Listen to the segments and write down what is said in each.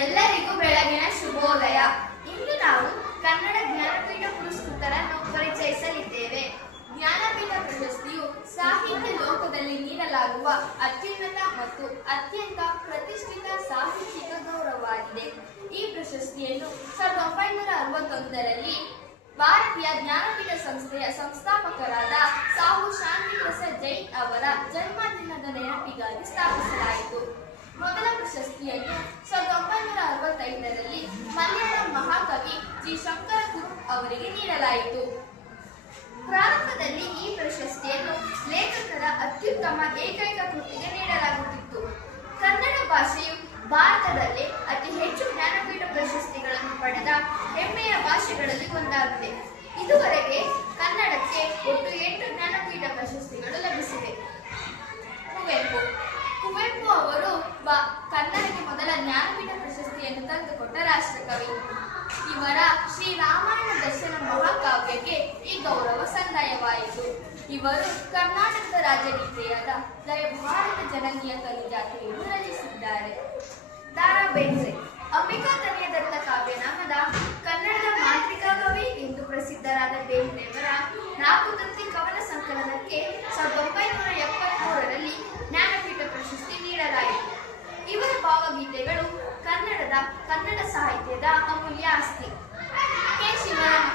ಎಲ್ಲರಿಗೂ ಬೆಳಗಿನ ಶುಭೋದಯ. ಇಂದು ನಾವು ಕನ್ನಡ ಜ್ಞಾನಪೀಠ ಪುರಸ್ಕೃತರನ್ನು ಪರಿಚಯಿಸಲಿದ್ದೇವೆ. ಜ್ಞಾನಪೀಠ ಪ್ರಶಸ್ತಿಯು ಸಾಹಿತ್ಯ ಲೋಕದಲ್ಲಿ ನೀಡಲಾಗುವ ಅತ್ಯುನ್ನತ ಮತ್ತು ಅತ್ಯಂತ ಪ್ರತಿಷ್ಠಿತ ಸಾಹಿತ್ಯಿಕ ಗೌರವವಾಗಿದೆ. ಈ ಪ್ರಶಸ್ತಿಯನ್ನು 1961ರಲ್ಲಿ ಭಾರತೀಯ ಜ್ಞಾನಪೀಠ ಸಂಸ್ಥೆಯ ಸಂಸ್ಥಾಪಕರಾದ ಸಾಹು ಶಾಂತಿಪ್ರಸಾದ್ ಜೈನ್ ಅವರ ಜನ್ಮದಿನದ ನೆನಪಿಗಾಗಿ ಸ್ಥಾಪಿಸಲಾಯಿತು. ಮೊದಲ ಪ್ರಶಸ್ತಿಯನ್ನು 1965ರಲ್ಲಿ ಮಲಯಾಳಂ ಮಹಾಕವಿ ಜಿ ಶಂಕರ ಕುರುಪ್ ಅವರಿಗೆ ನೀಡಲಾಯಿತು. ಪ್ರಾರಂಭದಲ್ಲಿ ಈ ಪ್ರಶಸ್ತಿಯನ್ನು ಲೇಖಕರ ಅತ್ಯುತ್ತಮ ಏಕೈಕ ಕೃತಿಗೆ ನೀಡಲಾಗುತ್ತಿತ್ತು. ಕನ್ನಡ ಭಾಷೆಯು ಭಾರತದಲ್ಲೇ ಅತಿ ಹೆಚ್ಚು ಜ್ಞಾನಪೀಠ ಪ್ರಶಸ್ತಿಗಳನ್ನು ಪಡೆದ ಹೆಮ್ಮೆಯ ಭಾಷೆಗಳಲ್ಲಿ ಒಂದಾಗಿದೆ. ಇದುವರೆಗೆ ಕನ್ನಡಕ್ಕೆ ಒಟ್ಟು 8 ಜ್ಞಾನಪೀಠ ಪ್ರಶಸ್ತಿಗಳು ಲಭಿಸಿವೆ. ಕುವೆಂಪು ಅವರು ಕನ್ನಡಕ್ಕೆ ಮೊದಲ ಜ್ಞಾನಪೀಠ ಪ್ರಶಸ್ತಿಯನ್ನು ತಂದುಕೊಟ್ಟ ರಾಷ್ಟ್ರಕವಿ. ಇವರ ಶ್ರೀರಾಮಾಯಣ ದರ್ಶನ ಮಹಾಕಾವ್ಯಕ್ಕೆ ಈ ಗೌರವ ಸಂದಾಯವಾಯಿತು. ಇವರು ಕರ್ನಾಟಕದ ರಾಜಗೀತೆಯಾದ ಜಯ ಭಾರತ ಜನನಿಯ ಕಲಿಜಾತ್ರೆಯನ್ನು ರಚಿಸಿದ್ದಾರೆ. ದಾರಾ ಬೇಂದ್ರೆ ಅಂಬಿಕಾ ತನಯದತ್ತ ಕಾವ್ಯನಾಮದ ಕನ್ನಡದ ಮಾಂತ್ರಿಕ ಕವಿ ಎಂದು ಪ್ರಸಿದ್ಧರಾದ ಬೇಂದ್ರೆಯವರ 4 ತಂತಿ ಕವನ ಸಂಕಲನಕ್ಕೆ 1973ರಲ್ಲಿ ಜ್ಞಾನಪೀಠ ಪ್ರಶಸ್ತಿ ನೀಡಲಾಯಿತು. ಇವರ ಭಾವಗೀತೆಗಳು ಕನ್ನಡ ಸಾಹಿತ್ಯದ ಅಮೂಲ್ಯ ಆಸ್ತಿ. ಕೆ ಶಿವರಾಮ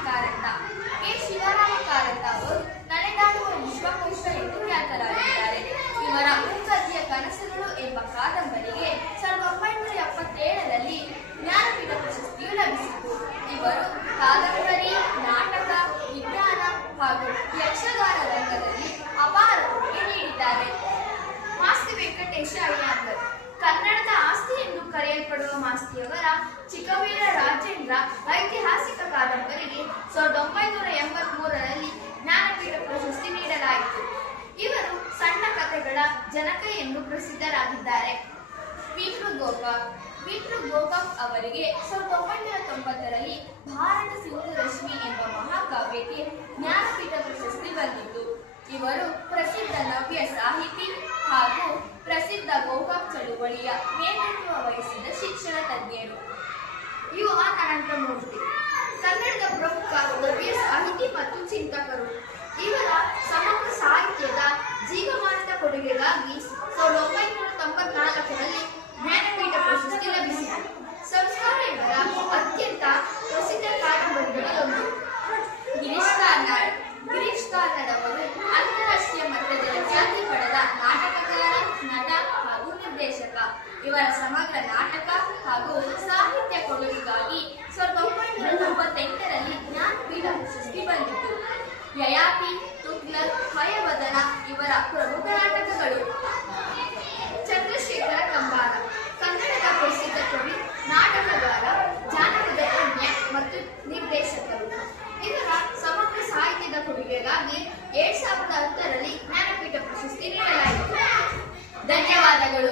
ಕಾರಂತ ಅವರು ನಡೆದಾಡುವ ವಿಶ್ವಕೋಶ ಎಂದು ಖ್ಯಾತರಾಗಿದ್ದಾರೆ. ಇವರ ಮೂಕತಿಯ ಕನಸುಗಳು ಎಂಬ ಕಾದಂಬರಿಗೆ 1977ರಲ್ಲಿ ಜ್ಞಾನಪೀಠ ಪ್ರಶಸ್ತಿಯು ಲಭಿಸಿತು. ಇವರು ಕಾದಂಬರಿ, ನಾಟಕ, ವಿಜ್ಞಾನ ಹಾಗೂ ಯಕ್ಷಗಾನ ರಂಗದಲ್ಲಿ ಅಪಾರ ಕೊಡುಗೆ ನೀಡಿದ್ದಾರೆ. ಮಾಸ್ತಿ ವೆಂಕಟೇಶ ಅಯ್ಯಂಗಾರ್ ಕನ್ನಡದ ಆಸ್ತಿ ಎಂದು ಕರೆಯಲ್ಪಡುವ ಮಾಸ್ತಿಯವರ ಚಿಕ್ಕವೀರ ರಾಜೇಂದ್ರ ಐತಿಹಾಸಿಕ ಕಾದಂಬರಿಗೆ 1983ರಲ್ಲಿ ಜ್ಞಾನಪೀಠ ಪ್ರಶಸ್ತಿ ನೀಡಲಾಯಿತು. ಇವರು ಸಣ್ಣ ಕಥೆಗಳ ಜನಕ ಎಂದು ಪ್ರಸಿದ್ಧರಾಗಿದ್ದಾರೆ. ವಿ.ಕೃ ಗೋಕಾಕ್ ಅವರಿಗೆ 1990ರಲ್ಲಿ ಭಾರತ ಸಿಂಧು ರಶ್ಮಿ ಎಂಬ ಮಹಾಕಾವ್ಯಕ್ಕೆ ಜ್ಞಾನಪೀಠ ಪ್ರಶಸ್ತಿ ಬಂದಿತು. ಇವರು ಪ್ರಸಿದ್ಧ ನವ್ಯ ಸಾಹಿತಿ ಹಾಗೂ ಪ್ರಸಿದ್ಧ ಗೋಕಾಕ್ ಚಳುವಳಿಯ ನೇತೃತ್ವ ವಹಿಸಿದ ಶಿಕ್ಷಣ ತಜ್ಞರು. ಯು.ಆರ್. ಅನಂತಮೂರ್ತಿ ಕನ್ನಡದ ಪ್ರಮುಖ ನವ್ಯ ಸಾಹಿತಿ ಮತ್ತು ಚಿಂತಕರು. ಇವರ ಸಮಗ್ರ ಸಾಹಿತ್ಯದ ಜೀವಮಾನದ ಕೊಡುಗೆಗಾಗಿ 1994ರಲ್ಲಿ ಜ್ಞಾನಪೀಠ ಪ್ರಶಸ್ತಿ ಲಭಿಸಿತು. ಸಂಸ್ಕಾರ ಇವರ ಅತ್ಯಂತ ಪ್ರಸಿದ್ಧ ಕಾದಂಬರಿಗಳಲ್ಲೊಂದು. ಗಿರೀಶ್ ಕಾರ್ನಾಡ್ ಅವರು ಅಂತಾರಾಷ್ಟ್ರೀಯ ಮಟ್ಟದಲ್ಲಿ ಖ್ಯಾತಿ ಪಡೆದ ನಾಟಕಕಾರ, ನಟ ಹಾಗೂ ನಿರ್ದೇಶಕ. ಇವರ ಸಮಗ್ರ ನಾಟಕ ಹಾಗೂ ಸಾಹಿತ್ಯ ಕೊಡುಗೆಗಾಗಿ 1998ರಲ್ಲಿ ಜ್ಞಾನಪೀಠ ಪ್ರಶಸ್ತಿ ಬಂದಿತು. ಯಯಾತಿ, ತುಗ್ಲಕ್, ಹಯವದನ ಇವರ ಪ್ರಮುಖ ನಾಟಕಗಳು. ಚಂದ್ರಶೇಖರ ಕಂಬಾರ ಕನ್ನಡದ ಪ್ರಸಿದ್ಧ ಕವಿ, ನಾಟಕಗಾರ, ಜಾನಪದ ತಜ್ಞ ಮತ್ತು ನಿರ್ದೇಶಕರು. ಇವರ ಸಮಗ್ರ ಸಾಹಿತ್ಯದ ಕೊಡುಗೆಗಾಗಿ 2010ರಲ್ಲಿ ಜ್ಞಾನಪೀಠ ಪ್ರಶಸ್ತಿ ನೀಡಲಾಯಿತು. ಧನ್ಯವಾದಗಳು.